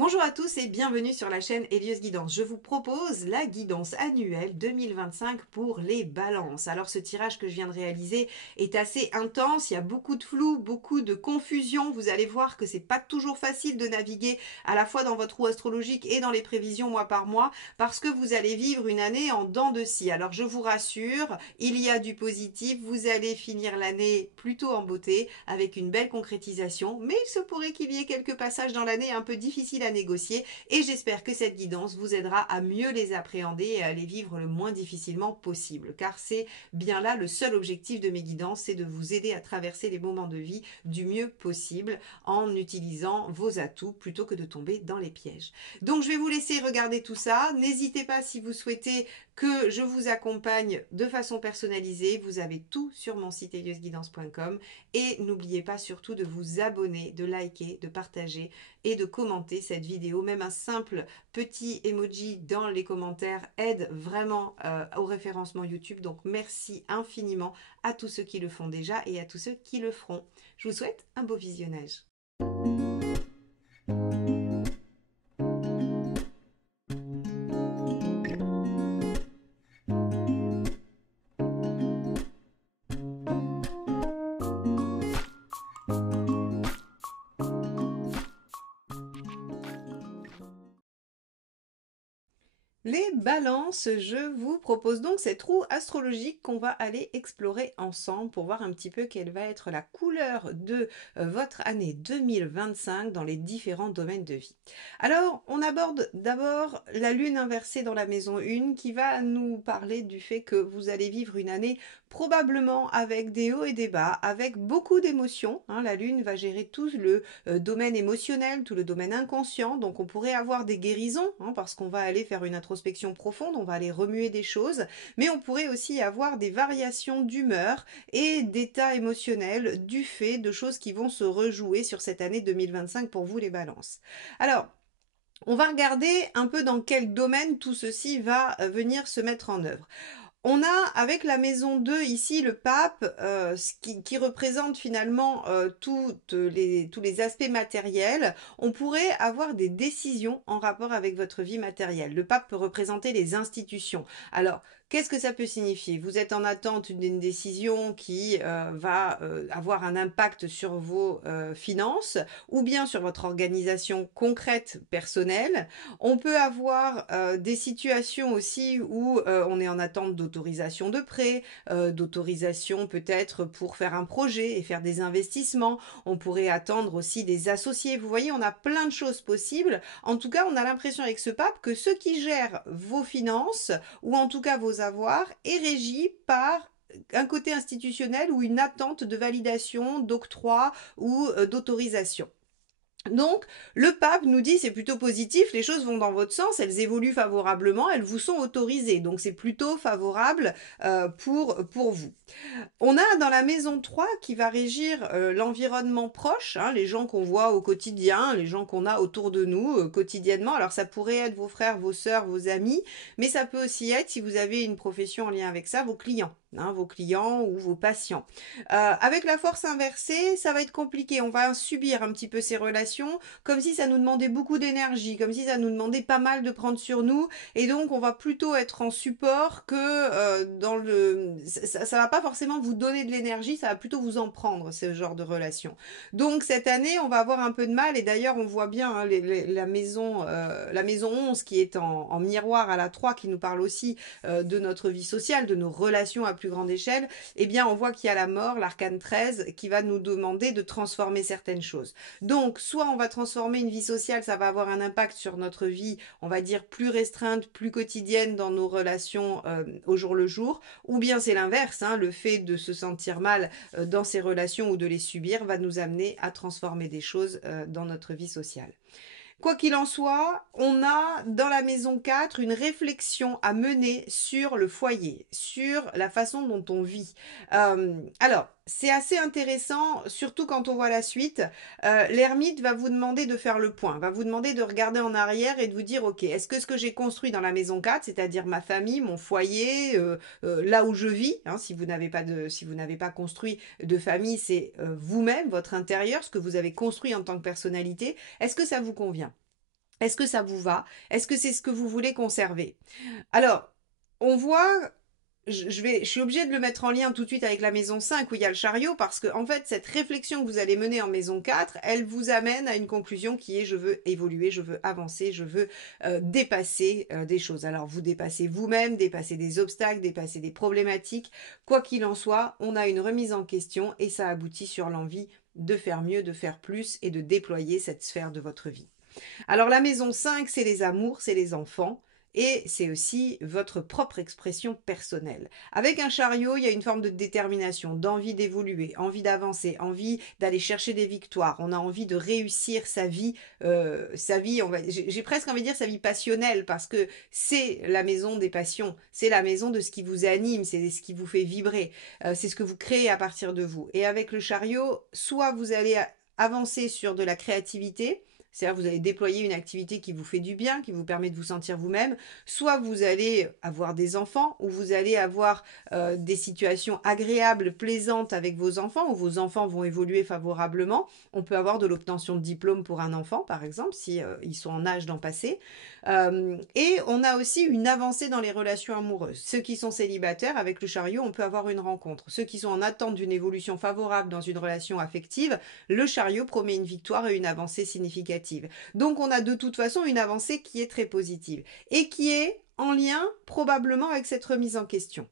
Bonjour à tous et bienvenue sur la chaîne Elios Guidance. Je vous propose la guidance annuelle 2025 pour les balances. Alors ce tirage que je viens de réaliser est assez intense, il y a beaucoup de flou, beaucoup de confusion. Vous allez voir que c'est pas toujours facile de naviguer à la fois dans votre roue astrologique et dans les prévisions mois par mois parce que vous allez vivre une année en dents de scie. Alors je vous rassure, il y a du positif, vous allez finir l'année plutôt en beauté avec une belle concrétisation, mais il se pourrait qu'il y ait quelques passages dans l'année un peu difficiles à négocier et j'espère que cette guidance vous aidera à mieux les appréhender et à les vivre le moins difficilement possible, car c'est bien là le seul objectif de mes guidances, c'est de vous aider à traverser les moments de vie du mieux possible en utilisant vos atouts plutôt que de tomber dans les pièges. Donc je vais vous laisser regarder tout ça. N'hésitez pas, si vous souhaitez que je vous accompagne de façon personnalisée, vous avez tout sur mon site eliosguidance.com et n'oubliez pas surtout de vous abonner, de liker, de partager et de commenter cette vidéo. Même un simple petit emoji dans les commentaires aide vraiment au référencement YouTube. Donc merci infiniment à tous ceux qui le font déjà et à tous ceux qui le feront. Je vous souhaite un beau visionnage. Les balances, je vous propose donc cette roue astrologique qu'on va aller explorer ensemble pour voir un petit peu quelle va être la couleur de votre année 2025 dans les différents domaines de vie. Alors, on aborde d'abord la lune inversée dans la maison 1 qui va nous parler du fait que vous allez vivre une année probablement avec des hauts et des bas, avec beaucoup d'émotions. La lune va gérer tout le domaine émotionnel, tout le domaine inconscient, donc on pourrait avoir des guérisons parce qu'on va aller faire une introspection profonde, on va aller remuer des choses, mais on pourrait aussi avoir des variations d'humeur et d'état émotionnel du fait de choses qui vont se rejouer sur cette année 2025 pour vous les balances. Alors, on va regarder un peu dans quel domaine tout ceci va venir se mettre en œuvre. On a avec la maison 2 ici le pape qui représente finalement tous les aspects matériels. On pourrait avoir des décisions en rapport avec votre vie matérielle. Le pape peut représenter les institutions. Alors, qu'est-ce que ça peut signifier? Vous êtes en attente d'une décision qui va avoir un impact sur vos finances ou bien sur votre organisation concrète personnelle. On peut avoir des situations aussi où on est en attente d'autorisation de prêt, d'autorisation peut-être pour faire un projet et faire des investissements. On pourrait attendre aussi des associés. Vous voyez, on a plein de choses possibles. En tout cas, on a l'impression avec ce pape que ceux qui gèrent vos finances, ou en tout cas vos avoirs, est régi par un côté institutionnel ou une attente de validation, d'octroi ou d'autorisation. Donc, le pape nous dit c'est plutôt positif, les choses vont dans votre sens, elles évoluent favorablement, elles vous sont autorisées, donc c'est plutôt favorable pour vous. On a dans la maison 3 qui va régir l'environnement proche, les gens qu'on voit au quotidien, les gens qu'on a autour de nous quotidiennement. Alors ça pourrait être vos frères, vos sœurs, vos amis, mais ça peut aussi être, si vous avez une profession en lien avec ça, vos clients. Vos clients ou vos patients. Avec la force inversée, ça va être compliqué. On va subir un petit peu ces relations, comme si ça nous demandait beaucoup d'énergie, comme si ça nous demandait pas mal de prendre sur nous, et donc on va plutôt être en support que dans le... Ça va pas forcément vous donner de l'énergie, ça va plutôt vous en prendre, ce genre de relation. Donc cette année, on va avoir un peu de mal, et d'ailleurs on voit bien la maison 11 qui est en miroir à la 3, qui nous parle aussi de notre vie sociale, de nos relations à plus grande échelle, eh bien on voit qu'il y a la mort, l'arcane 13, qui va nous demander de transformer certaines choses. Donc soit on va transformer une vie sociale, ça va avoir un impact sur notre vie, on va dire plus restreinte, plus quotidienne dans nos relations au jour le jour, ou bien c'est l'inverse, le fait de se sentir mal dans ces relations ou de les subir va nous amener à transformer des choses dans notre vie sociale. Quoi qu'il en soit, on a dans la maison 4 une réflexion à mener sur le foyer, sur la façon dont on vit. Alors, c'est assez intéressant, surtout quand on voit la suite. L'ermite va vous demander de faire le point, va vous demander de regarder en arrière et de vous dire, ok, est-ce que ce que j'ai construit dans la maison 4, c'est-à-dire ma famille, mon foyer, là où je vis, si vous n'avez pas construit de famille, c'est vous-même, votre intérieur, ce que vous avez construit en tant que personnalité, est-ce que ça vous convient? Est-ce que ça vous va? Est-ce que c'est ce que vous voulez conserver? Alors, on voit, je suis obligée de le mettre en lien tout de suite avec la maison 5 où il y a le chariot parce que en fait, cette réflexion que vous allez mener en maison 4, elle vous amène à une conclusion qui est je veux évoluer, je veux avancer, je veux dépasser des choses. Alors, vous dépassez vous-même, dépasser des obstacles, dépasser des problématiques. Quoi qu'il en soit, on a une remise en question et ça aboutit sur l'envie de faire mieux, de faire plus et de déployer cette sphère de votre vie. Alors la maison 5, c'est les amours, c'est les enfants. Et c'est aussi votre propre expression personnelle. Avec un chariot, il y a une forme de détermination, d'envie d'évoluer, envie d'avancer, envie d'aller chercher des victoires. On a envie de réussir sa vie, j'ai presque envie de dire sa vie passionnelle, parce que c'est la maison des passions, c'est la maison de ce qui vous anime, c'est ce qui vous fait vibrer, c'est ce que vous créez à partir de vous. Et avec le chariot, soit vous allez avancer sur de la créativité, c'est-à-dire que vous allez déployer une activité qui vous fait du bien, qui vous permet de vous sentir vous-même. Soit vous allez avoir des enfants, ou vous allez avoir des situations agréables, plaisantes avec vos enfants, où vos enfants vont évoluer favorablement. On peut avoir de l'obtention de diplôme pour un enfant, par exemple, si ils sont en âge d'en passer. Et on a aussi une avancée dans les relations amoureuses. Ceux qui sont célibataires, avec le chariot, on peut avoir une rencontre. Ceux qui sont en attente d'une évolution favorable dans une relation affective, le chariot promet une victoire et une avancée significative. Donc on a de toute façon une avancée qui est très positive et qui est en lien probablement avec cette remise en question.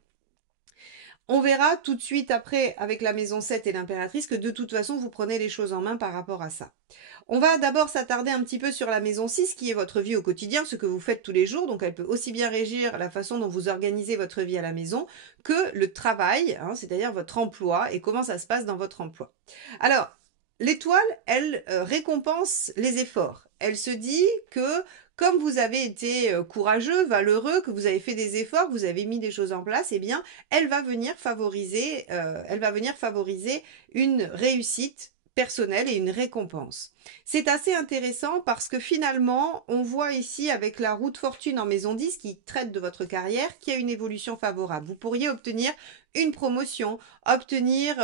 On verra tout de suite après avec la maison 7 et l'impératrice que de toute façon vous prenez les choses en main par rapport à ça. On va d'abord s'attarder un petit peu sur la maison 6 qui est votre vie au quotidien, ce que vous faites tous les jours, donc elle peut aussi bien régir la façon dont vous organisez votre vie à la maison que le travail, hein, c'est-à-dire votre emploi et comment ça se passe dans votre emploi. Alors, l'étoile, elle récompense les efforts. Elle se dit que comme vous avez été courageux, valeureux, que vous avez fait des efforts, que vous avez mis des choses en place, eh bien, elle va venir favoriser une réussite personnelle et une récompense. C'est assez intéressant parce que finalement, on voit ici avec la roue de fortune en maison 10 qui traite de votre carrière, qu'il y a une évolution favorable. Vous pourriez obtenir une promotion, obtenir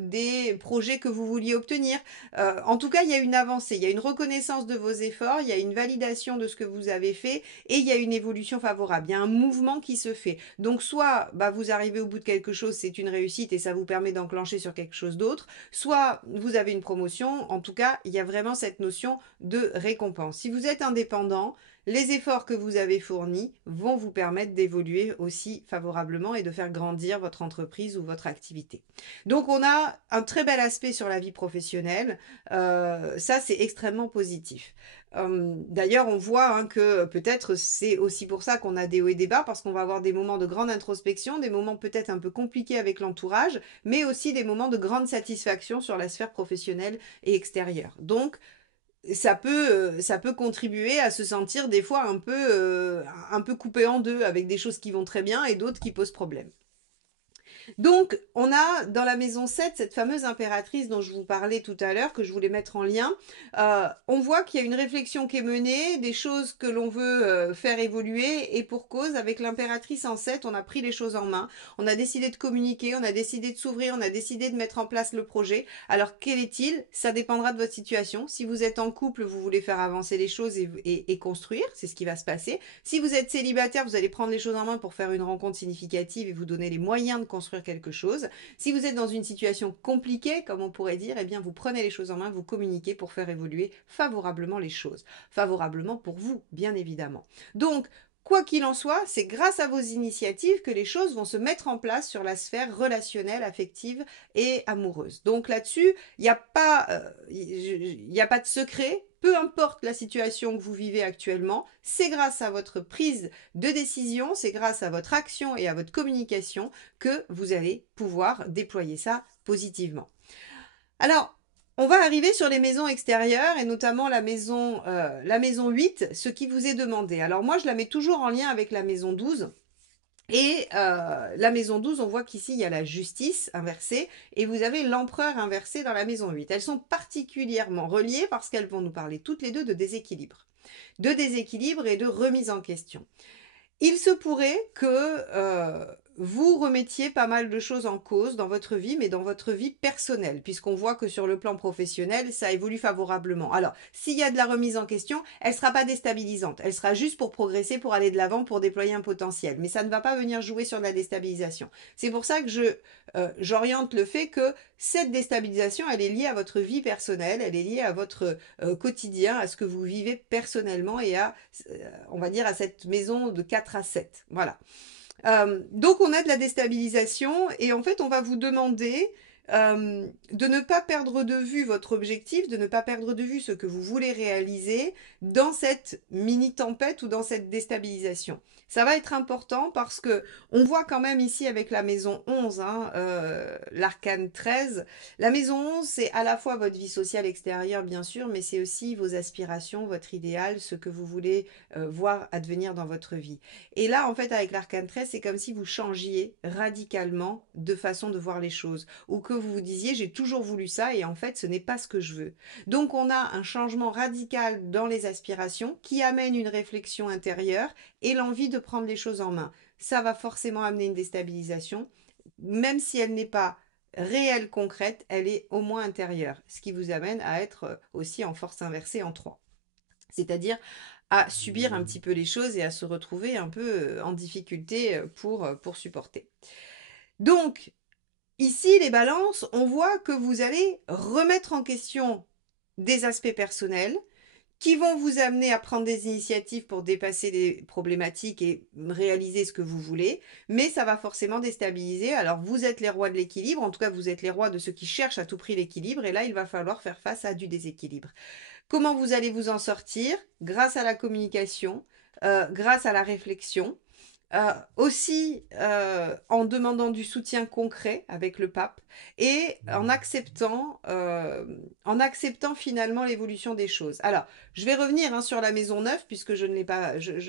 des projets que vous vouliez obtenir. En tout cas, il y a une avancée, il y a une reconnaissance de vos efforts, il y a une validation de ce que vous avez fait et il y a une évolution favorable. Il y a un mouvement qui se fait. Donc soit vous arrivez au bout de quelque chose, c'est une réussite et ça vous permet d'enclencher sur quelque chose d'autre, soit vous avez une promotion. En tout cas, il y a vraiment cette notion de récompense. Si vous êtes indépendant, les efforts que vous avez fournis vont vous permettre d'évoluer aussi favorablement et de faire grandir votre entreprise ou votre activité. Donc on a un très bel aspect sur la vie professionnelle, ça c'est extrêmement positif. D'ailleurs, on voit que peut-être c'est aussi pour ça qu'on a des hauts et des bas, parce qu'on va avoir des moments de grande introspection, des moments peut-être un peu compliqués avec l'entourage, mais aussi des moments de grande satisfaction sur la sphère professionnelle et extérieure. Donc, ça peut contribuer à se sentir des fois un peu coupé en deux, avec des choses qui vont très bien et d'autres qui posent problème. Donc, on a dans la maison 7 cette fameuse impératrice dont je vous parlais tout à l'heure, que je voulais mettre en lien. On voit qu'il y a une réflexion qui est menée, des choses que l'on veut faire évoluer, et pour cause, avec l'impératrice en 7, on a pris les choses en main, on a décidé de communiquer, on a décidé de s'ouvrir, on a décidé de mettre en place le projet. Alors, quel est-il? Ça dépendra de votre situation. Si vous êtes en couple, vous voulez faire avancer les choses et construire, c'est ce qui va se passer. Si vous êtes célibataire, vous allez prendre les choses en main pour faire une rencontre significative et vous donner les moyens de construire quelque chose. Si vous êtes dans une situation compliquée, comme on pourrait dire, eh bien vous prenez les choses en main, vous communiquez pour faire évoluer favorablement les choses. Favorablement pour vous, bien évidemment. Donc, quoi qu'il en soit, c'est grâce à vos initiatives que les choses vont se mettre en place sur la sphère relationnelle, affective et amoureuse. Donc là-dessus, il n'y a pas de secret. Peu importe la situation que vous vivez actuellement, c'est grâce à votre prise de décision, c'est grâce à votre action et à votre communication que vous allez pouvoir déployer ça positivement. Alors, on va arriver sur les maisons extérieures et notamment la maison 8, ce qui vous est demandé. Alors moi, je la mets toujours en lien avec la maison 12. Et la maison 12, on voit qu'ici, il y a la justice inversée et vous avez l'empereur inversé dans la maison 8. Elles sont particulièrement reliées parce qu'elles vont nous parler toutes les deux de déséquilibre. De déséquilibre et de remise en question. Il se pourrait que vous remettiez pas mal de choses en cause dans votre vie, mais dans votre vie personnelle, puisqu'on voit que sur le plan professionnel, ça évolue favorablement. Alors, s'il y a de la remise en question, elle sera pas déstabilisante. Elle sera juste pour progresser, pour aller de l'avant, pour déployer un potentiel. Mais ça ne va pas venir jouer sur de la déstabilisation. C'est pour ça que j'oriente le fait que cette déstabilisation, elle est liée à votre vie personnelle, elle est liée à votre quotidien, à ce que vous vivez personnellement et à, on va dire, à cette maison de 4 à 7. Voilà. Donc on a de la déstabilisation et en fait on va vous demander de ne pas perdre de vue votre objectif, de ne pas perdre de vue ce que vous voulez réaliser dans cette mini-tempête ou dans cette déstabilisation. Ça va être important parce que on voit quand même ici avec la maison 11, hein, l'arcane 13, la maison 11 c'est à la fois votre vie sociale extérieure bien sûr, mais c'est aussi vos aspirations, votre idéal, ce que vous voulez voir advenir dans votre vie. Et là, en fait, avec l'arcane 13, c'est comme si vous changiez radicalement de façon de voir les choses. Ou que vous vous disiez, j'ai toujours voulu ça et en fait, ce n'est pas ce que je veux. Donc, on a un changement radical dans les aspirations qui amène une réflexion intérieure et l'envie de prendre les choses en main. Ça va forcément amener une déstabilisation, même si elle n'est pas réelle, concrète, elle est au moins intérieure. Ce qui vous amène à être aussi en force inversée en 3. C'est-à-dire à subir un petit peu les choses et à se retrouver un peu en difficulté pour supporter. Donc, ici, les balances, on voit que vous allez remettre en question des aspects personnels qui vont vous amener à prendre des initiatives pour dépasser les problématiques et réaliser ce que vous voulez, mais ça va forcément déstabiliser. Alors vous êtes les rois de l'équilibre, en tout cas vous êtes les rois de ceux qui cherchent à tout prix l'équilibre, et là il va falloir faire face à du déséquilibre. Comment vous allez vous en sortir? Grâce à la communication, grâce à la réflexion, aussi en demandant du soutien concret avec le pape et en acceptant finalement l'évolution des choses. Alors, je vais revenir hein, sur la maison 9 puisque je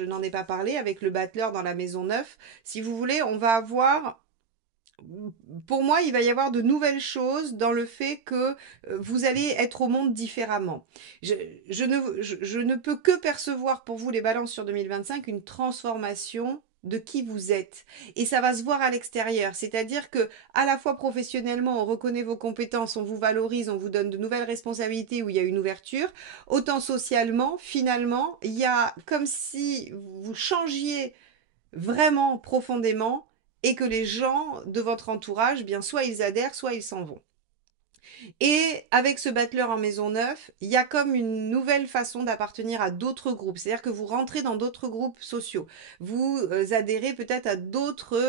n'en ai pas parlé avec le battleur dans la maison 9. Si vous voulez, on va avoir pour moi, il va y avoir de nouvelles choses dans le fait que vous allez être au monde différemment. Je ne peux que percevoir pour vous les balances sur 2025 une transformation de qui vous êtes. Et ça va se voir à l'extérieur. C'est-à-dire que, à la fois professionnellement, on reconnaît vos compétences, on vous valorise, on vous donne de nouvelles responsabilités où il y a une ouverture. Autant socialement, finalement, il y a comme si vous changiez vraiment profondément et que les gens de votre entourage, bien soit ils adhèrent, soit ils s'en vont. Et avec ce battleur en maison 9, il y a comme une nouvelle façon d'appartenir à d'autres groupes. C'est-à-dire que vous rentrez dans d'autres groupes sociaux. Vous adhérez peut-être à d'autres...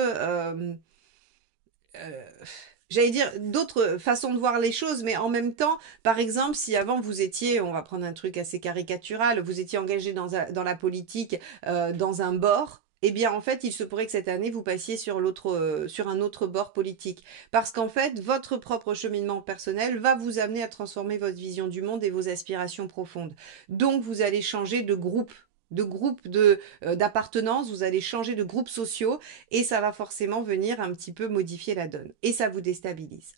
j'allais dire d'autres façons de voir les choses, mais en même temps, par exemple, si avant vous étiez, on va prendre un truc assez caricatural, vous étiez engagé dans la politique, dans un bord, eh bien en fait, il se pourrait que cette année vous passiez sur sur un autre bord politique, parce qu'en fait, votre propre cheminement personnel va vous amener à transformer votre vision du monde et vos aspirations profondes. Donc, vous allez changer de groupe d'appartenance, vous allez changer de groupes sociaux et ça va forcément venir un petit peu modifier la donne et ça vous déstabilise.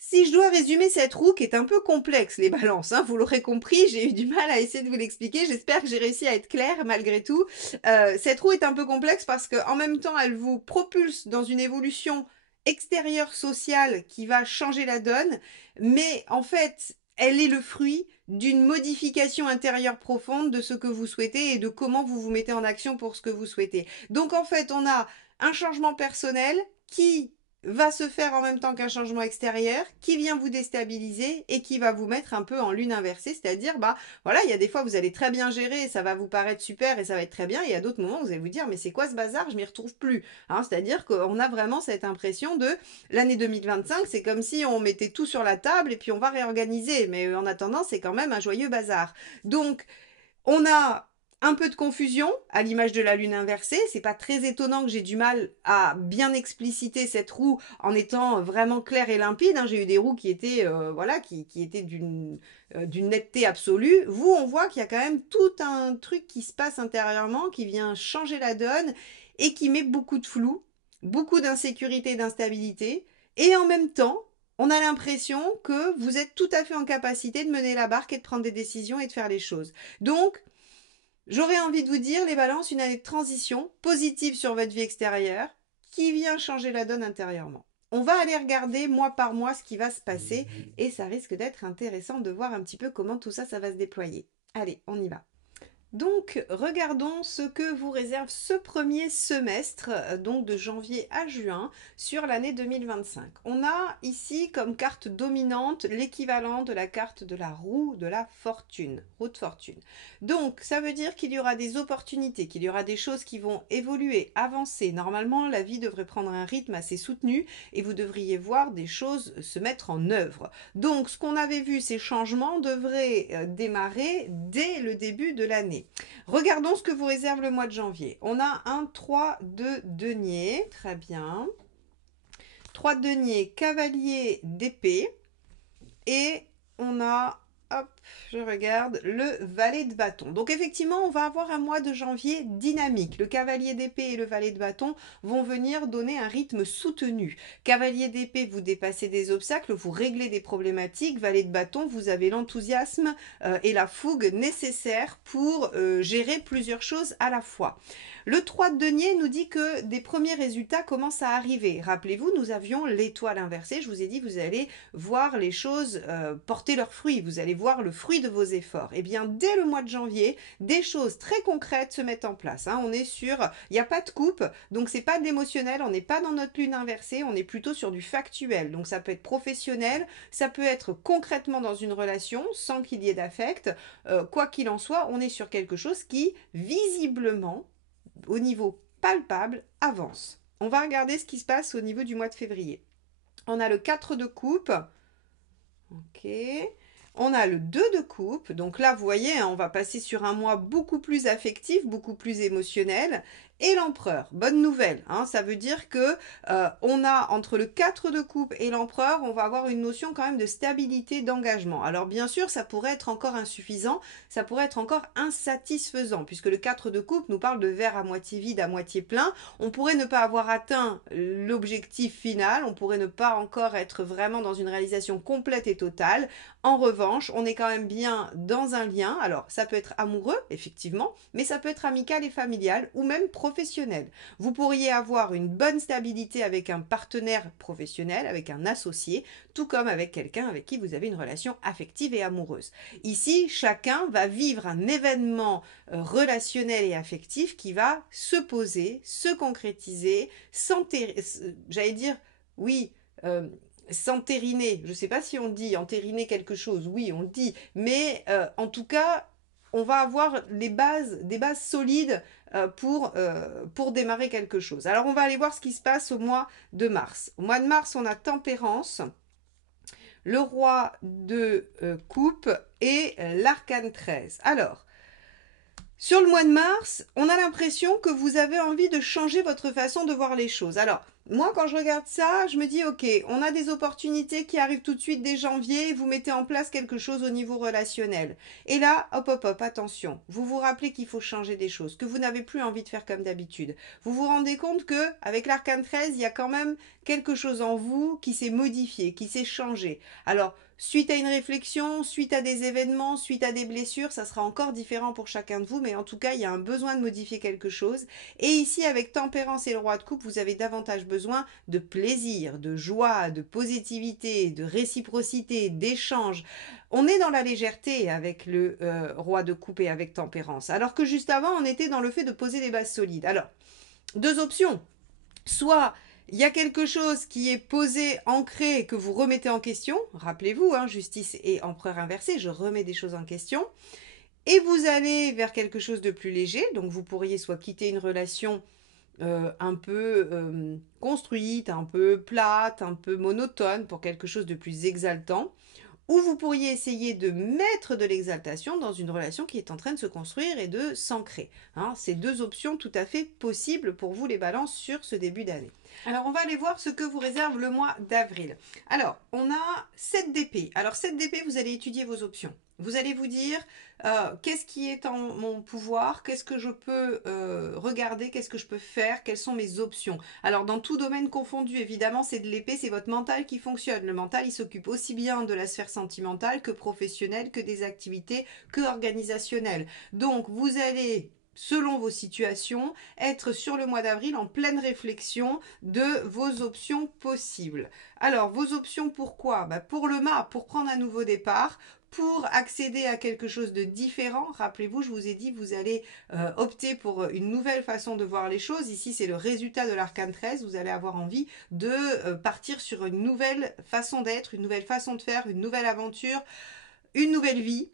Si je dois résumer cette roue qui est un peu complexe, les balances, hein, vous l'aurez compris, j'ai eu du mal à essayer de vous l'expliquer, j'espère que j'ai réussi à être claire malgré tout. Cette roue est un peu complexe parce qu'en même temps, elle vous propulse dans une évolution extérieure sociale qui va changer la donne, mais en fait, elle est le fruit d'une modification intérieure profonde de ce que vous souhaitez et de comment vous vous mettez en action pour ce que vous souhaitez. Donc en fait, on a un changement personnel qui va se faire en même temps qu'un changement extérieur qui vient vous déstabiliser et qui va vous mettre un peu en lune inversée, c'est-à-dire bah voilà, il y a des fois vous allez très bien gérer et ça va vous paraître super et ça va être très bien, et il y a d'autres moments où vous allez vous dire mais c'est quoi ce bazar, je m'y retrouve plus, hein, c'est-à-dire qu'on a vraiment cette impression de l'année 2025, c'est comme si on mettait tout sur la table et puis on va réorganiser, mais en attendant c'est quand même un joyeux bazar. Donc on a un peu de confusion à l'image de la lune inversée. C'est pas très étonnant que j'ai du mal à bien expliciter cette roue en étant vraiment claire et limpide. Hein. J'ai eu des roues qui étaient voilà, qui étaient d'une netteté absolue. Vous, on voit qu'il y a quand même tout un truc qui se passe intérieurement, qui vient changer la donne et qui met beaucoup de flou, beaucoup d'insécurité et d'instabilité. Et en même temps, on a l'impression que vous êtes tout à fait en capacité de mener la barque et de prendre des décisions et de faire les choses. Donc, j'aurais envie de vous dire, les balances, une année de transition positive sur votre vie extérieure, qui vient changer la donne intérieurement. On va aller regarder mois par mois ce qui va se passer et ça risque d'être intéressant de voir un petit peu comment tout ça, ça va se déployer. Allez, on y va. Donc, regardons ce que vous réserve ce premier semestre, donc de janvier à juin, sur l'année 2025. On a ici comme carte dominante l'équivalent de la carte de la roue de la fortune, roue de fortune. Donc, ça veut dire qu'il y aura des opportunités, qu'il y aura des choses qui vont évoluer, avancer. Normalement, la vie devrait prendre un rythme assez soutenu et vous devriez voir des choses se mettre en œuvre. Donc, ce qu'on avait vu, ces changements devraient démarrer dès le début de l'année. Regardons ce que vous réserve le mois de janvier. On a un 3 de denier, très bien. 3 de denier, cavalier d'épée. Et on a, hop, je regarde, le valet de bâton. Donc effectivement, on va avoir un mois de janvier dynamique. Le cavalier d'épée et le valet de bâton vont venir donner un rythme soutenu. Cavalier d'épée, vous dépassez des obstacles, vous réglez des problématiques. Valet de bâton, vous avez l'enthousiasme et la fougue nécessaires pour gérer plusieurs choses à la fois. Le 3 de denier nous dit que des premiers résultats commencent à arriver. Rappelez-vous, nous avions l'étoile inversée. Je vous ai dit, vous allez voir les choses porter leurs fruits. Vous allez voir le fruit de vos efforts. Et bien, dès le mois de janvier, des choses très concrètes se mettent en place. On est sur, il n'y a pas de coupe, donc c'est pas de l'émotionnel. On n'est pas dans notre lune inversée. On est plutôt sur du factuel. Donc ça peut être professionnel, ça peut être concrètement dans une relation, sans qu'il y ait d'affect. Quoi qu'il en soit, on est sur quelque chose qui visiblement au niveau palpable, avance. On va regarder ce qui se passe au niveau du mois de février. On a le 4 de coupe. Ok. On a le 2 de coupe. Donc là, vous voyez, on va passer sur un mois beaucoup plus affectif, beaucoup plus émotionnel. Et l'empereur, bonne nouvelle, ça veut dire que on a entre le 4 de coupe et l'empereur, on va avoir une notion quand même de stabilité, d'engagement. Alors bien sûr, ça pourrait être encore insuffisant, ça pourrait être encore insatisfaisant, puisque le 4 de coupe nous parle de verre à moitié vide, à moitié plein. On pourrait ne pas avoir atteint l'objectif final, on pourrait ne pas encore être vraiment dans une réalisation complète et totale. En revanche, on est quand même bien dans un lien. Alors, ça peut être amoureux, effectivement, mais ça peut être amical et familial, ou même professionnel. Vous pourriez avoir une bonne stabilité avec un partenaire professionnel, avec un associé, tout comme avec quelqu'un avec qui vous avez une relation affective et amoureuse. Ici, chacun va vivre un événement relationnel et affectif qui va se poser, se concrétiser, j'allais dire, oui, s'entériner, je ne sais pas si on dit entériner quelque chose, oui on le dit, mais en tout cas on va avoir des bases solides pour démarrer quelque chose. Alors on va aller voir ce qui se passe au mois de mars. Au mois de mars on a Tempérance, le roi de coupe et l'arcane 13. Alors, sur le mois de mars, on a l'impression que vous avez envie de changer votre façon de voir les choses. Alors, moi, quand je regarde ça, je me dis, ok, on a des opportunités qui arrivent tout de suite dès janvier, vous mettez en place quelque chose au niveau relationnel. Et là, hop, hop, hop, attention, vous vous rappelez qu'il faut changer des choses, que vous n'avez plus envie de faire comme d'habitude. Vous vous rendez compte que avec l'arcane 13, il y a quand même quelque chose en vous qui s'est modifié, qui s'est changé. Alors, suite à une réflexion, suite à des événements, suite à des blessures, ça sera encore différent pour chacun de vous, mais en tout cas, il y a un besoin de modifier quelque chose. Et ici, avec Tempérance et le roi de coupe, vous avez davantage besoin de plaisir, de joie, de positivité, de réciprocité, d'échange. On est dans la légèreté avec le roi de coupe et avec Tempérance, alors que juste avant, on était dans le fait de poser des bases solides. Alors, deux options. Soit il y a quelque chose qui est posé, ancré, que vous remettez en question. Rappelez-vous, justice et empereur inversé, je remets des choses en question. Et vous allez vers quelque chose de plus léger. Donc vous pourriez soit quitter une relation un peu construite, un peu plate, un peu monotone pour quelque chose de plus exaltant. Ou vous pourriez essayer de mettre de l'exaltation dans une relation qui est en train de se construire et de s'ancrer. C'est deux options tout à fait possibles pour vous les balances sur ce début d'année. Alors on va aller voir ce que vous réserve le mois d'avril. Alors on a 7 d'épée. Alors 7 d'épée, vous allez étudier vos options. Vous allez vous dire qu'est-ce qui est en mon pouvoir, qu'est-ce que je peux regarder, qu'est-ce que je peux faire, quelles sont mes options. Alors dans tout domaine confondu, évidemment, c'est de l'épée, c'est votre mental qui fonctionne. Le mental, il s'occupe aussi bien de la sphère sentimentale que professionnelle, que des activités, que organisationnelle. Donc vous allez selon vos situations, être sur le mois d'avril en pleine réflexion de vos options possibles. Alors, vos options pourquoi? Pour le mât, pour prendre un nouveau départ, pour accéder à quelque chose de différent. Rappelez-vous, je vous ai dit, vous allez opter pour une nouvelle façon de voir les choses. Ici, c'est le résultat de l'arcane 13. Vous allez avoir envie de partir sur une nouvelle façon d'être, une nouvelle façon de faire, une nouvelle aventure, une nouvelle vie,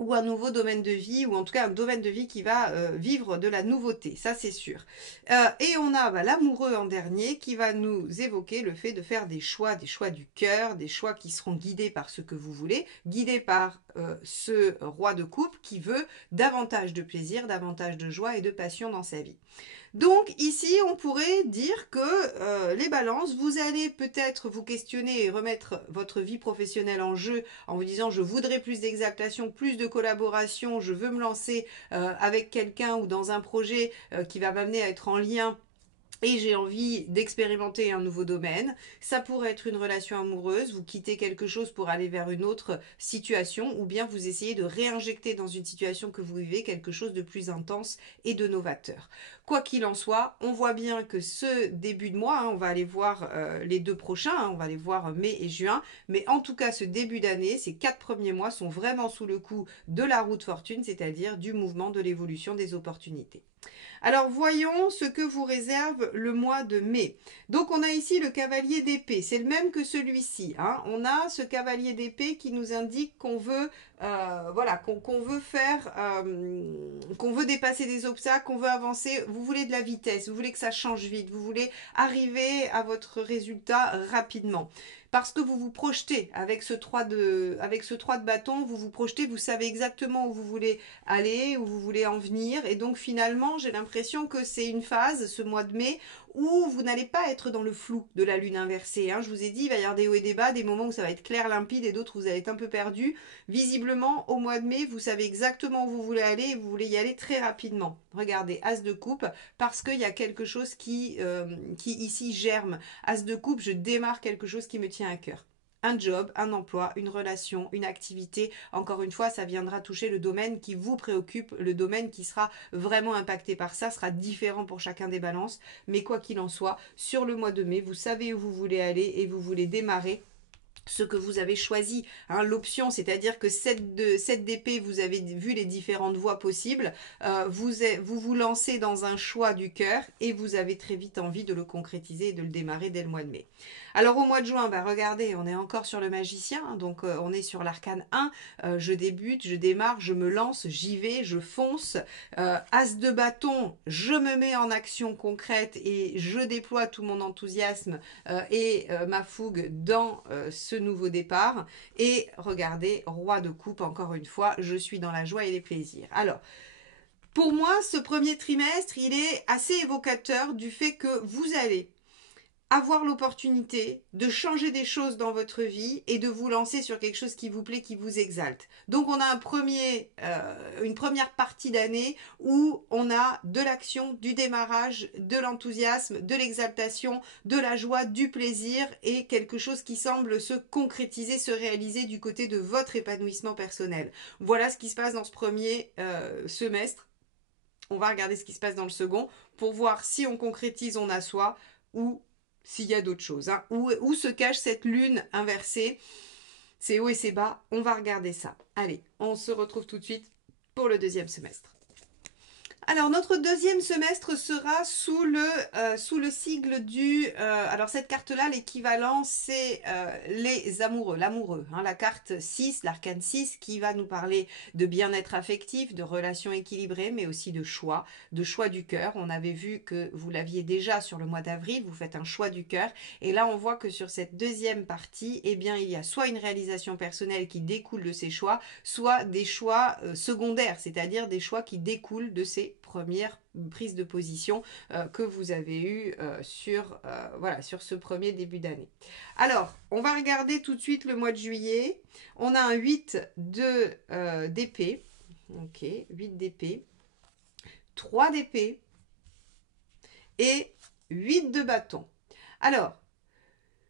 ou un nouveau domaine de vie, ou en tout cas un domaine de vie qui va vivre de la nouveauté, ça c'est sûr. Et on a l'amoureux en dernier qui va nous évoquer le fait de faire des choix du cœur, des choix qui seront guidés par ce que vous voulez, guidés par ce roi de coupe qui veut davantage de plaisir, davantage de joie et de passion dans sa vie. Donc ici, on pourrait dire que les balances, vous allez peut-être vous questionner et remettre votre vie professionnelle en jeu en vous disant je voudrais plus d'exaltation, plus de collaboration, je veux me lancer avec quelqu'un ou dans un projet qui va m'amener à être en lien et j'ai envie d'expérimenter un nouveau domaine. Ça pourrait être une relation amoureuse, vous quittez quelque chose pour aller vers une autre situation, ou bien vous essayez de réinjecter dans une situation que vous vivez quelque chose de plus intense et de novateur. Quoi qu'il en soit, on voit bien que ce début de mois, on va aller voir les deux prochains, on va aller voir mai et juin, mais en tout cas ce début d'année, ces 4 premiers mois sont vraiment sous le coup de la roue de fortune, c'est-à-dire du mouvement, de l'évolution des opportunités. Alors voyons ce que vous réserve le mois de mai. Donc on a ici le cavalier d'épée, c'est le même que celui-ci. Hein. On a ce cavalier d'épée qui nous indique qu'on veut, voilà, qu'on veut faire, qu'on veut dépasser des obstacles, qu'on veut avancer. Vous voulez de la vitesse, vous voulez que ça change vite, vous voulez arriver à votre résultat rapidement. Parce que vous vous projetez avec ce 3 de bâton, vous vous projetez, vous savez exactement où vous voulez aller, où vous voulez en venir. Et donc finalement, j'ai l'impression que c'est une phase, ce mois de mai, où vous n'allez pas être dans le flou de la lune inversée. Hein. Je vous ai dit, il va y avoir des hauts et des bas, des moments où ça va être clair, limpide, et d'autres où vous allez être un peu perdu. Visiblement, au mois de mai, vous savez exactement où vous voulez aller et vous voulez y aller très rapidement. Regardez, As de coupe, parce qu'il y a quelque chose qui ici germe. As de coupe, je démarre quelque chose qui me tient à cœur. Un job, un emploi, une relation, une activité. Encore une fois, ça viendra toucher le domaine qui vous préoccupe, le domaine qui sera vraiment impacté par ça, sera différent pour chacun des balances. Mais quoi qu'il en soit, sur le mois de mai, vous savez où vous voulez aller et vous voulez démarrer ce que vous avez choisi, hein, l'option, c'est-à-dire que 7 d'épée, vous avez vu les différentes voies possibles, vous lancez dans un choix du cœur et vous avez très vite envie de le concrétiser et de le démarrer dès le mois de mai. Alors au mois de juin, regardez, on est encore sur le magicien, hein, donc on est sur l'arcane 1, je débute, je démarre, je me lance, j'y vais, je fonce, As de bâton, je me mets en action concrète et je déploie tout mon enthousiasme et ma fougue dans ce nouveau départ. Et regardez, roi de coupe, encore une fois, je suis dans la joie et les plaisirs. Alors, pour moi, ce premier trimestre, il est assez évocateur du fait que vous allez avoir l'opportunité de changer des choses dans votre vie et de vous lancer sur quelque chose qui vous plaît, qui vous exalte. Donc on a une première partie d'année où on a de l'action, du démarrage, de l'enthousiasme, de l'exaltation, de la joie, du plaisir et quelque chose qui semble se concrétiser, se réaliser du côté de votre épanouissement personnel. Voilà ce qui se passe dans ce premier semestre. On va regarder ce qui se passe dans le second pour voir si on concrétise, on assoit ou s'il y a d'autres choses. Hein. Où se cache cette lune inversée? C'est haut et c'est bas. On va regarder ça. Allez, on se retrouve tout de suite pour le deuxième semestre. Alors, notre deuxième semestre sera sous le sigle du... alors, cette carte-là, l'équivalent, c'est les amoureux, l'amoureux. Hein, la carte 6, l'arcane 6, qui va nous parler de bien-être affectif, de relations équilibrées, mais aussi de choix du cœur. On avait vu que vous l'aviez déjà sur le mois d'avril, vous faites un choix du cœur. Et là, on voit que sur cette deuxième partie, eh bien, il y a soit une réalisation personnelle qui découle de ces choix, soit des choix secondaires, c'est-à-dire des choix qui découlent de ces première prise de position que vous avez eue sur ce premier début d'année. Alors, on va regarder tout de suite le mois de juillet. On a un 8 d'épée. Ok, 8 d'épée. 3 d'épée. Et 8 de bâton. Alors,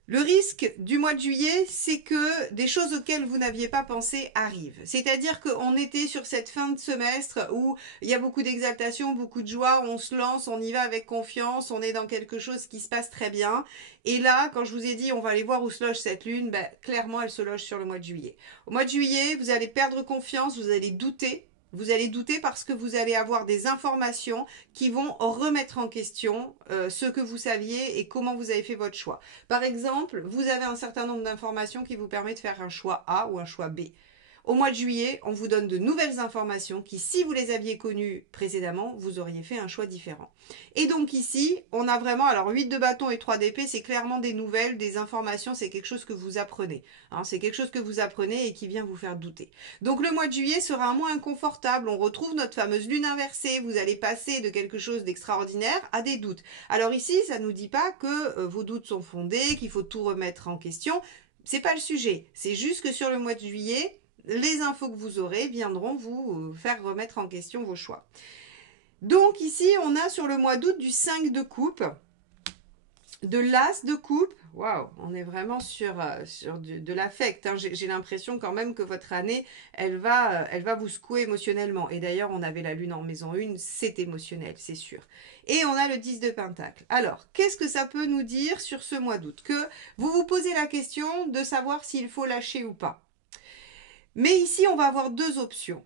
Le risque du mois de juillet, c'est que des choses auxquelles vous n'aviez pas pensé arrivent. C'est-à-dire qu'on était sur cette fin de semestre où il y a beaucoup d'exaltation, beaucoup de joie, on se lance, on y va avec confiance, on est dans quelque chose qui se passe très bien. Et là, quand je vous ai dit on va aller voir où se loge cette lune, ben, clairement elle se loge sur le mois de juillet. Au mois de juillet, vous allez perdre confiance, vous allez douter. Vous allez douter parce que vous allez avoir des informations qui vont remettre en question ce que vous saviez et comment vous avez fait votre choix. Par exemple, vous avez un certain nombre d'informations qui vous permettent de faire un choix A ou un choix B. Au mois de juillet, on vous donne de nouvelles informations qui, si vous les aviez connues précédemment, vous auriez fait un choix différent. Et donc ici, on a vraiment, alors 8 de bâton et 3 d'épée, c'est clairement des nouvelles, des informations, c'est quelque chose que vous apprenez. Hein, c'est quelque chose que vous apprenez et qui vient vous faire douter. Donc le mois de juillet sera un mois inconfortable, on retrouve notre fameuse lune inversée, vous allez passer de quelque chose d'extraordinaire à des doutes. Alors ici, ça ne nous dit pas que vos doutes sont fondés, qu'il faut tout remettre en question. C'est pas le sujet. C'est juste que sur le mois de juillet, les infos que vous aurez viendront vous faire remettre en question vos choix. Donc ici, on a sur le mois d'août du 5 de coupe, de l'as de coupe. Waouh, on est vraiment sur de l'affect. Hein. J'ai l'impression quand même que votre année, elle va vous secouer émotionnellement. Et d'ailleurs, on avait la lune en maison 1, c'est émotionnel, c'est sûr. Et on a le 10 de pentacle. Alors, qu'est-ce que ça peut nous dire sur ce mois d'août? Que vous vous posez la question de savoir s'il faut lâcher ou pas. Mais ici, on va avoir deux options.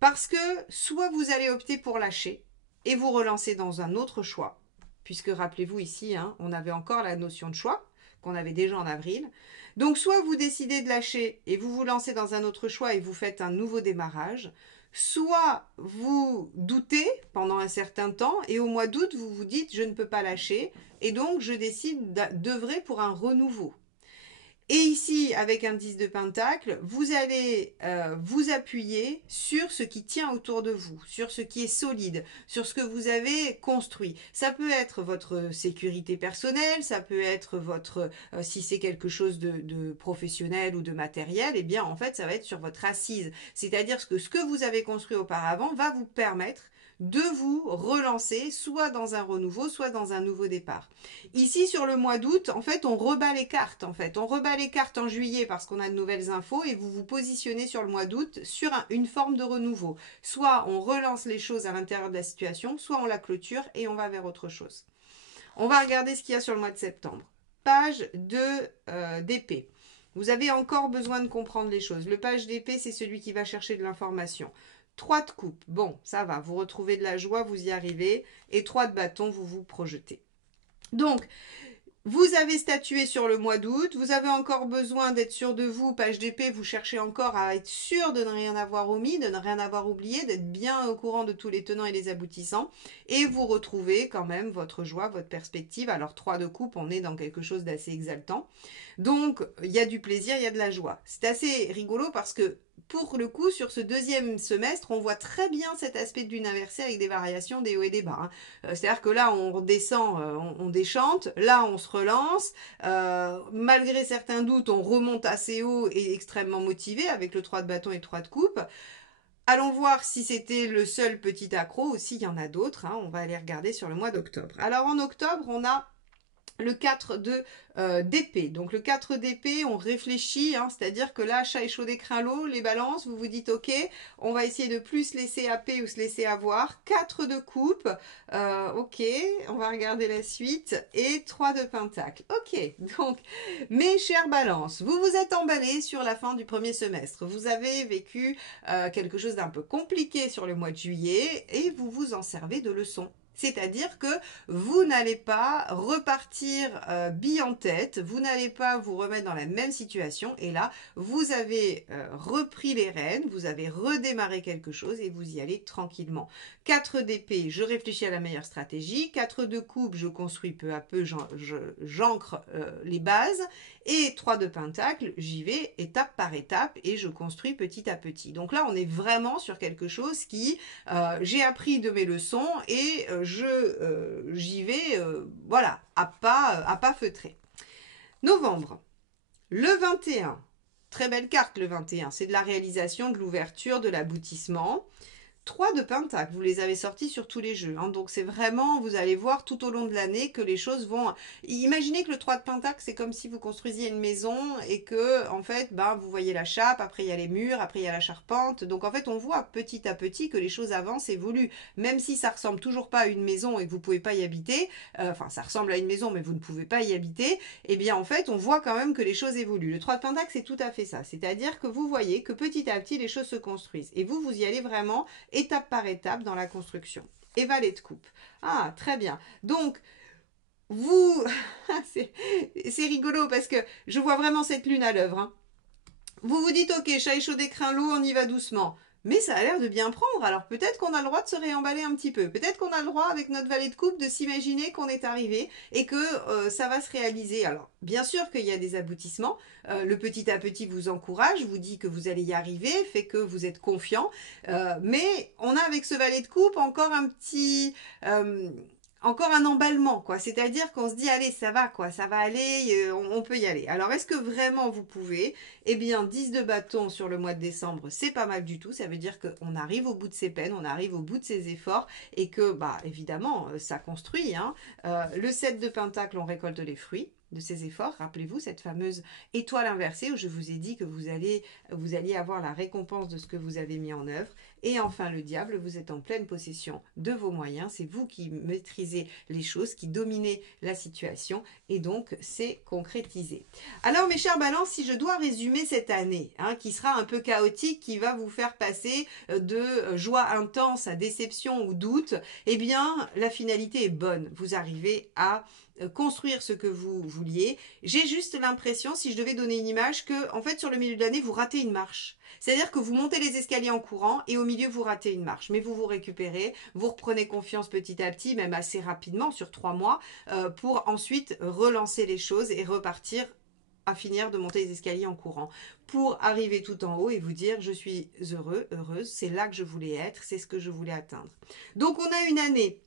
Parce que soit vous allez opter pour lâcher et vous relancer dans un autre choix, puisque rappelez-vous ici, hein, on avait encore la notion de choix, qu'on avait déjà en avril. Donc soit vous décidez de lâcher et vous vous lancez dans un autre choix et vous faites un nouveau démarrage, soit vous doutez pendant un certain temps et au mois d'août, vous vous dites je ne peux pas lâcher et donc je décide d'œuvrer pour un renouveau. Et ici, avec un 10 de pentacle, vous allez vous appuyer sur ce qui tient autour de vous, sur ce qui est solide, sur ce que vous avez construit. Ça peut être votre sécurité personnelle, ça peut être votre, si c'est quelque chose de professionnel ou de matériel, eh bien en fait ça va être sur votre assise. C'est-à-dire que ce que vous avez construit auparavant va vous permettre de vous relancer soit dans un renouveau, soit dans un nouveau départ. Ici, sur le mois d'août, en fait, on rebat les cartes. En fait, on rebat les cartes en juillet parce qu'on a de nouvelles infos et vous vous positionnez sur le mois d'août sur une forme de renouveau. Soit on relance les choses à l'intérieur de la situation, soit on la clôture et on va vers autre chose. On va regarder ce qu'il y a sur le mois de septembre. Page d'épée. Vous avez encore besoin de comprendre les choses. Le page d'épée, c'est celui qui va chercher de l'information. 3 de coupe, bon, ça va, vous retrouvez de la joie, vous y arrivez. Et 3 de bâton, vous vous projetez. Donc, vous avez statué sur le mois d'août, vous avez encore besoin d'être sûr de vous, page d'épée, vous cherchez encore à être sûr de ne rien avoir omis, de ne rien avoir oublié, d'être bien au courant de tous les tenants et les aboutissants, et vous retrouvez quand même votre joie, votre perspective. Alors 3 de coupe, on est dans quelque chose d'assez exaltant. Donc, il y a du plaisir, il y a de la joie. C'est assez rigolo parce que pour le coup, sur ce deuxième semestre, on voit très bien cet aspect de lune inversée avec des variations, des hauts et des bas. Hein. C'est-à-dire que là, on redescend, on déchante, là, on se relance. Malgré certains doutes, on remonte assez haut et extrêmement motivé avec le 3 de bâton et 3 de coupe. Allons voir si c'était le seul petit accro ou s'il y en a d'autres. Hein. On va aller regarder sur le mois d'octobre. Alors en octobre, on a le 4 d'épée. Donc le 4 d'épée, on réfléchit, hein, c'est-à-dire que là, chat échaudé craint l'eau, les balances, vous vous dites ok, on va essayer de plus se laisser happer ou se laisser avoir. 4 de coupe, ok, on va regarder la suite, et 3 de pentacle. Ok, donc mes chères balances, vous vous êtes emballés sur la fin du premier semestre. Vous avez vécu quelque chose d'un peu compliqué sur le mois de juillet et vous vous en servez de leçon. C'est-à-dire que vous n'allez pas repartir bille en tête, vous n'allez pas vous remettre dans la même situation et là, vous avez repris les rênes, vous avez redémarré quelque chose et vous y allez tranquillement. 4 d'épée, je réfléchis à la meilleure stratégie. 4 de coupe, je construis peu à peu, j'ancre les bases. Et 3 de pentacle, j'y vais étape par étape et je construis petit à petit. Donc là, on est vraiment sur quelque chose qui, j'ai appris de mes leçons et j'y vais, voilà, à pas feutrer. Novembre, le 21. Très belle carte le 21, c'est de la réalisation, de l'ouverture, de l'aboutissement. 3 de Pentacle, vous les avez sortis sur tous les jeux. Hein. Donc c'est vraiment, vous allez voir tout au long de l'année que les choses vont... Imaginez que le 3 de Pentacle, c'est comme si vous construisiez une maison et que, en fait, ben, vous voyez la chape, après il y a les murs, après il y a la charpente. Donc en fait, on voit petit à petit que les choses avancent, évoluent. Même si ça ressemble toujours pas à une maison et que vous pouvez pas y habiter, enfin ça ressemble à une maison mais vous ne pouvez pas y habiter, eh bien en fait, on voit quand même que les choses évoluent. Le 3 de Pentacle, c'est tout à fait ça. C'est-à-dire que vous voyez que petit à petit, les choses se construisent. Et vous y allez vraiment étape par étape dans la construction. Et valet de coupe. Ah, très bien. Donc, vous... c'est rigolo parce que je vois vraiment cette lune à l'œuvre. Hein. Vous vous dites, ok, chat échaudé craint l'eau, on y va doucement. Mais ça a l'air de bien prendre, alors peut-être qu'on a le droit de se réemballer un petit peu. Peut-être qu'on a le droit, avec notre valet de coupe, de s'imaginer qu'on est arrivé et que ça va se réaliser. Alors, bien sûr qu'il y a des aboutissements. Le petit à petit vous encourage, vous dit que vous allez y arriver, fait que vous êtes confiant. Mais on a avec ce valet de coupe encore un petit... encore un emballement, quoi. C'est-à-dire qu'on se dit, allez, ça va, quoi, ça va aller, on peut y aller. Alors, est-ce que vraiment vous pouvez? Eh bien, 10 de bâton sur le mois de décembre, c'est pas mal du tout. Ça veut dire qu'on arrive au bout de ses peines, on arrive au bout de ses efforts et que, bah, évidemment, ça construit. Hein. Le 7 de pentacle, on récolte les fruits de ses efforts. Rappelez-vous cette fameuse étoile inversée où je vous ai dit que vous alliez avoir la récompense de ce que vous avez mis en œuvre. Et enfin, le diable, vous êtes en pleine possession de vos moyens. C'est vous qui maîtrisez les choses, qui dominez la situation. Et donc, c'est concrétisé. Alors, mes chers balances, si je dois résumer cette année, hein, qui sera un peu chaotique, qui va vous faire passer de joie intense à déception ou doute, eh bien, la finalité est bonne. Vous arrivez à construire ce que vous vouliez. J'ai juste l'impression, si je devais donner une image, que en fait sur le milieu de l'année, vous ratez une marche. C'est-à-dire que vous montez les escaliers en courant et au milieu, vous ratez une marche. Mais vous récupérez, vous reprenez confiance petit à petit, même assez rapidement, sur 3 mois, pour ensuite relancer les choses et repartir à finir de monter les escaliers en courant pour arriver tout en haut et vous dire je suis heureux, heureuse, c'est là que je voulais être, c'est ce que je voulais atteindre. Donc on a une année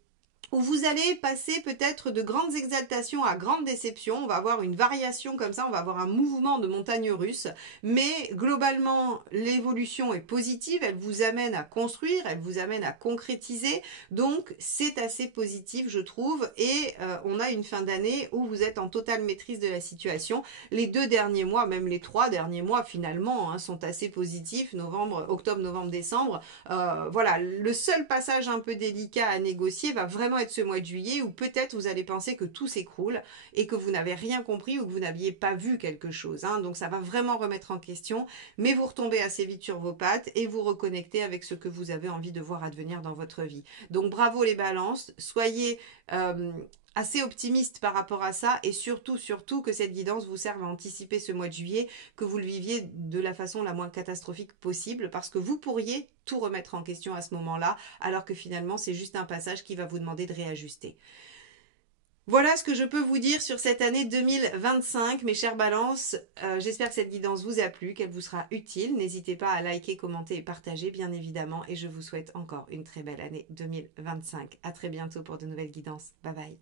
où vous allez passer peut-être de grandes exaltations à grandes déceptions. On va avoir une variation comme ça, on va avoir un mouvement de montagne russe. Mais globalement, l'évolution est positive, elle vous amène à construire, elle vous amène à concrétiser. Donc, c'est assez positif, je trouve. Et on a une fin d'année où vous êtes en totale maîtrise de la situation. Les 2 derniers mois, même les 3 derniers mois finalement, hein, sont assez positifs. Octobre, novembre, décembre. Voilà, le seul passage un peu délicat à négocier va vraiment être ce mois de juillet où peut-être vous allez penser que tout s'écroule et que vous n'avez rien compris ou que vous n'aviez pas vu quelque chose. Hein. Donc ça va vraiment remettre en question, mais vous retombez assez vite sur vos pattes et vous reconnectez avec ce que vous avez envie de voir advenir dans votre vie. Donc bravo les balances, soyez assez optimiste par rapport à ça et surtout que cette guidance vous serve à anticiper ce mois de juillet, que vous le viviez de la façon la moins catastrophique possible parce que vous pourriez tout remettre en question à ce moment-là alors que finalement c'est juste un passage qui va vous demander de réajuster. Voilà ce que je peux vous dire sur cette année 2025, mes chères balances. J'espère que cette guidance vous a plu, qu'elle vous sera utile. N'hésitez pas à liker, commenter et partager, bien évidemment. Et je vous souhaite encore une très belle année 2025. À très bientôt pour de nouvelles guidances. Bye bye.